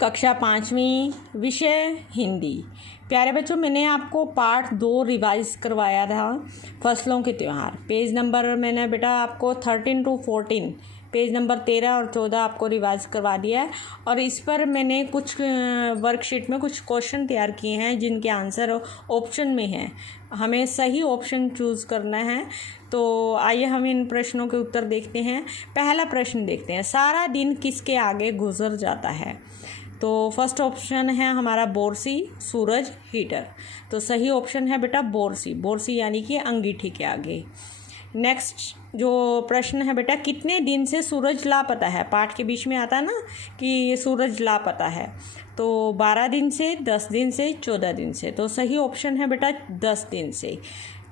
कक्षा 5वीं, विषय हिंदी। प्यारे बच्चों, मैंने आपको पार्ट 2 रिवाइज करवाया था, फसलों के त्यौहार। पेज नंबर मैंने बेटा आपको 13 to 14, पेज नंबर 13 और 14 आपको रिवाइज करवा दिया है। और इस पर मैंने कुछ वर्कशीट में कुछ क्वेश्चन तैयार किए हैं जिनके आंसर ऑप्शन में हैं। हमें सही ऑप्शन चूज़ करना है। तो आइए हम इन प्रश्नों के उत्तर देखते हैं। पहला प्रश्न देखते हैं, सारा दिन किसके आगे गुजर जाता है? तो फर्स्ट ऑप्शन है हमारा बोरसी, सूरज, हीटर। तो सही ऑप्शन है बेटा बोरसी। बोरसी यानी कि अंगीठी के आगे। नेक्स्ट जो प्रश्न है बेटा, कितने दिन से सूरज लापता है? पाठ के बीच में आता है ना कि सूरज लापता है। तो 12 दिन से, 10 दिन से, 14 दिन से। तो सही ऑप्शन है बेटा 10 दिन से,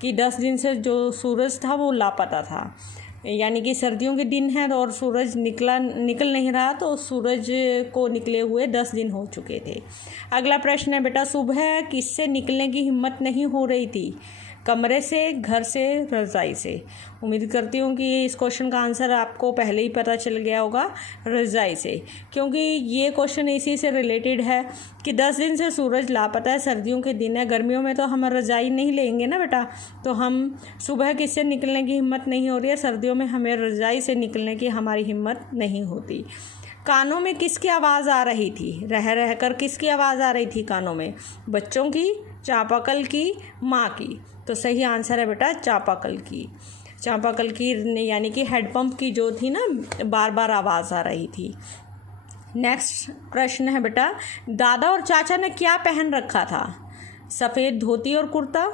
कि 10 दिन से जो सूरज था वो लापता था। यानी कि सर्दियों के दिन हैं और सूरज निकल नहीं रहा, तो सूरज को निकले हुए 10 दिन हो चुके थे। अगला प्रश्न है बेटा, सुबह किससे निकलने की हिम्मत नहीं हो रही थी? कमरे से, घर से, रज़ाई से। उम्मीद करती हूँ कि इस क्वेश्चन का आंसर आपको पहले ही पता चल गया होगा, रज़ाई से, क्योंकि ये क्वेश्चन इसी से रिलेटेड है कि 10 दिन से सूरज लापता है, सर्दियों के दिन है। गर्मियों में तो हम रज़ाई नहीं लेंगे ना बेटा, तो हम सुबह किससे निकलने की हिम्मत नहीं हो रही है, सर्दियों में हमें रज़ाई से निकलने की हमारी हिम्मत नहीं होती। कानों में किसकी आवाज़ आ रही थी? रह रह कर किसकी आवाज़ आ रही थी कानों में? बच्चों की, चापाकल की, माँ की। तो सही आंसर है बेटा चापाकल की। चापाकल की यानी कि हैंडपम्प की जो थी ना, बार बार आवाज़ आ रही थी। नेक्स्ट प्रश्न है बेटा, दादा और चाचा ने क्या पहन रखा था? सफ़ेद धोती और कुर्ता,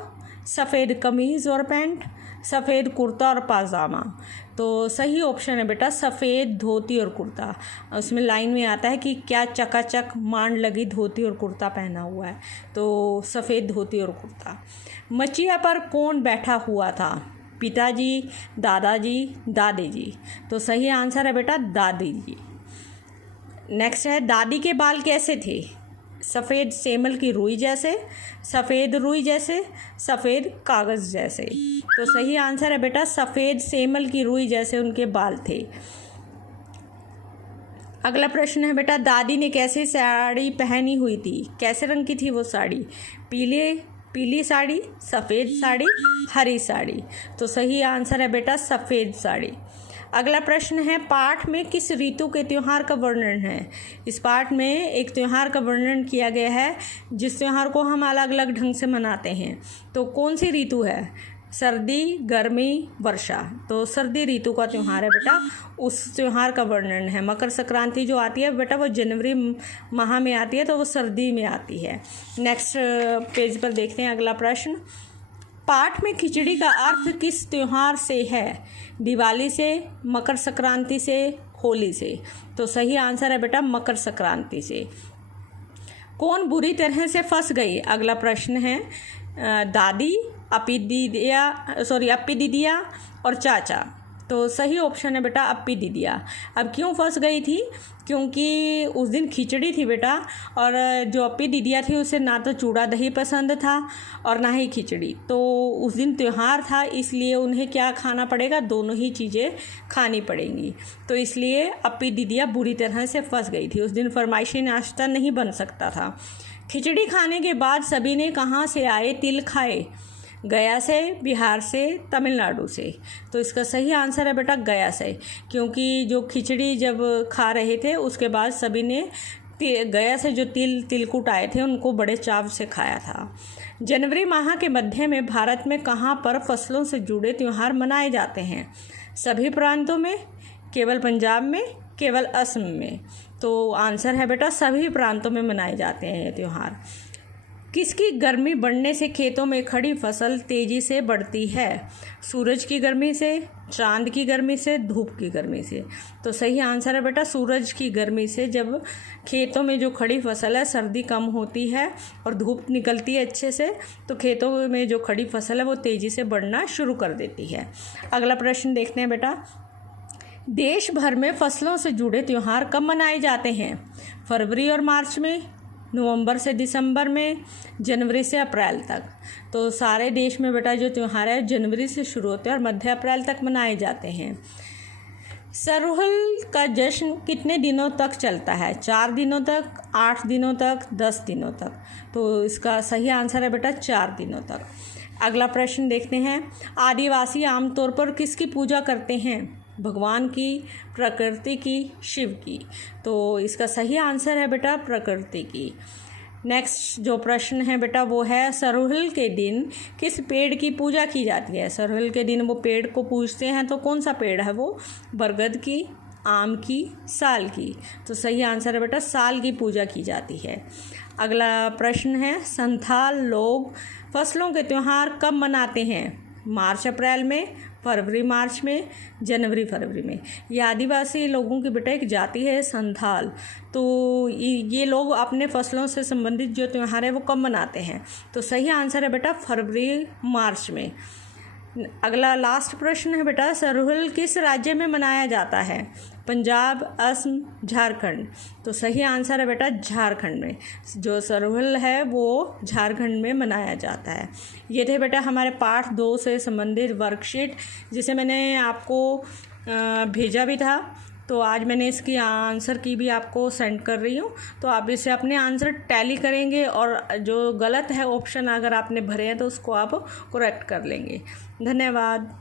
सफ़ेद कमीज़ और पैंट, सफ़ेद कुर्ता और पाजामा। तो सही ऑप्शन है बेटा सफ़ेद धोती और कुर्ता। उसमें लाइन में आता है कि क्या चकाचक मांड लगी धोती और कुर्ता पहना हुआ है, तो सफ़ेद धोती और कुर्ता। मचिया पर कौन बैठा हुआ था? पिताजी, दादाजी, दादी जी। तो सही आंसर है बेटा दादी जी। नेक्स्ट है, दादी के बाल कैसे थे? सफ़ेद सेमल की रुई जैसे, सफ़ेद रुई जैसे, सफ़ेद कागज़ जैसे। तो सही आंसर है बेटा सफ़ेद सेमल की रुई जैसे उनके बाल थे। अगला प्रश्न है बेटा, दादी ने कैसी साड़ी पहनी हुई थी? कैसे रंग की थी वो साड़ी? पीली साड़ी, सफ़ेद साड़ी, हरी साड़ी। तो सही आंसर है बेटा सफ़ेद साड़ी। अगला प्रश्न है, पाठ में किस ऋतु के त्यौहार का वर्णन है? इस पाठ में एक त्यौहार का वर्णन किया गया है जिस त्यौहार को हम अलग अलग ढंग से मनाते हैं। तो कौन सी ऋतु है? सर्दी, गर्मी, वर्षा। तो सर्दी ऋतु का त्यौहार है बेटा, उस त्यौहार का वर्णन है। मकर संक्रांति जो आती है बेटा वो जनवरी माह में आती है, तो वो सर्दी में आती है। नेक्स्ट पेज पर देखते हैं अगला प्रश्न, पाठ में खिचड़ी का अर्थ किस त्यौहार से है? दिवाली से, मकर संक्रांति से, होली से। तो सही आंसर है बेटा मकर संक्रांति से। कौन बुरी तरह से फंस गई? अगला प्रश्न है, दादी, अपी दीदिया और चाचा। तो सही ऑप्शन है बेटा अपी दीदिया। अब क्यों फंस गई थी? क्योंकि उस दिन खिचड़ी थी बेटा, और जो अपी दीदिया थी उसे ना तो चूड़ा दही पसंद था और ना ही खिचड़ी। तो उस दिन त्यौहार था, इसलिए उन्हें क्या खाना पड़ेगा? दोनों ही चीज़ें खानी पड़ेंगी। तो इसलिए अपी दीदिया बुरी तरह से फंस गई थी। उस दिन फरमाइशी नाश्ता नहीं बन सकता था। खिचड़ी खाने के बाद सभी ने कहाँ से आए तिल खाए? गया से, बिहार से, तमिलनाडु से। तो इसका सही आंसर है बेटा गया से, क्योंकि जो खिचड़ी जब खा रहे थे उसके बाद सभी ने गया से जो तिलकुट आए थे उनको बड़े चाव से खाया था। जनवरी माह के मध्य में भारत में कहाँ पर फसलों से जुड़े त्यौहार मनाए जाते हैं? सभी प्रांतों में, केवल पंजाब में, केवल असम में। तो आंसर है बेटा सभी प्रांतों में मनाए जाते हैं ये त्यौहार। किसकी गर्मी बढ़ने से खेतों में खड़ी फसल तेज़ी से बढ़ती है? सूरज की गर्मी से, चांद की गर्मी से, धूप की गर्मी से। तो सही आंसर है बेटा सूरज की गर्मी से। जब खेतों में जो खड़ी फसल है, सर्दी कम होती है और धूप निकलती है अच्छे से, तो खेतों में जो खड़ी फसल है वो तेज़ी से बढ़ना शुरू कर देती है। अगला प्रश्न देखते हैं बेटा, देश भर में फसलों से जुड़े त्यौहार कब मनाए जाते हैं? फरवरी और मार्च में, नवंबर से दिसंबर में, जनवरी से अप्रैल तक। तो सारे देश में बेटा जो त्यौहार है जनवरी से शुरू होते हैं और मध्य अप्रैल तक मनाए जाते हैं। सरहुल का जश्न कितने दिनों तक चलता है? 4 दिनों तक, 8 दिनों तक, 10 दिनों तक। तो इसका सही आंसर है बेटा 4 दिनों तक। अगला प्रश्न देखते हैं। आदिवासी आमतौर पर किसकी पूजा करते हैं? भगवान की, प्रकृति की, शिव की। तो इसका सही आंसर है बेटा प्रकृति की। नेक्स्ट जो प्रश्न है बेटा वो है, सरहुल के दिन किस पेड़ की पूजा की जाती है? सरहुल के दिन वो पेड़ को पूजते हैं, तो कौन सा पेड़ है वो? बरगद की, आम की, साल की। तो सही आंसर है बेटा साल की पूजा की जाती है। अगला प्रश्न है, संथाल लोग फसलों के त्यौहार कब मनाते हैं? मार्च अप्रैल में, फरवरी मार्च में, जनवरी फरवरी में। ये आदिवासी लोगों की बेटा एक जाति है संथाल। तो ये लोग अपने फसलों से संबंधित जो त्यौहार है वो कब मनाते हैं? तो सही आंसर है बेटा फरवरी मार्च में। अगला लास्ट प्रश्न है बेटा, सरहुल किस राज्य में मनाया जाता है? पंजाब, असम, झारखंड। तो सही आंसर है बेटा झारखंड में। जो सरहुल है वो झारखंड में मनाया जाता है। ये थे बेटा हमारे पाठ 2 से संबंधित वर्कशीट, जिसे मैंने आपको भेजा भी था। तो आज मैंने इसकी आंसर की भी आपको सेंड कर रही हूँ। तो आप इसे अपने आंसर टैली करेंगे और जो गलत है ऑप्शन अगर आपने भरे हैं तो उसको आप करेक्ट कर लेंगे। धन्यवाद।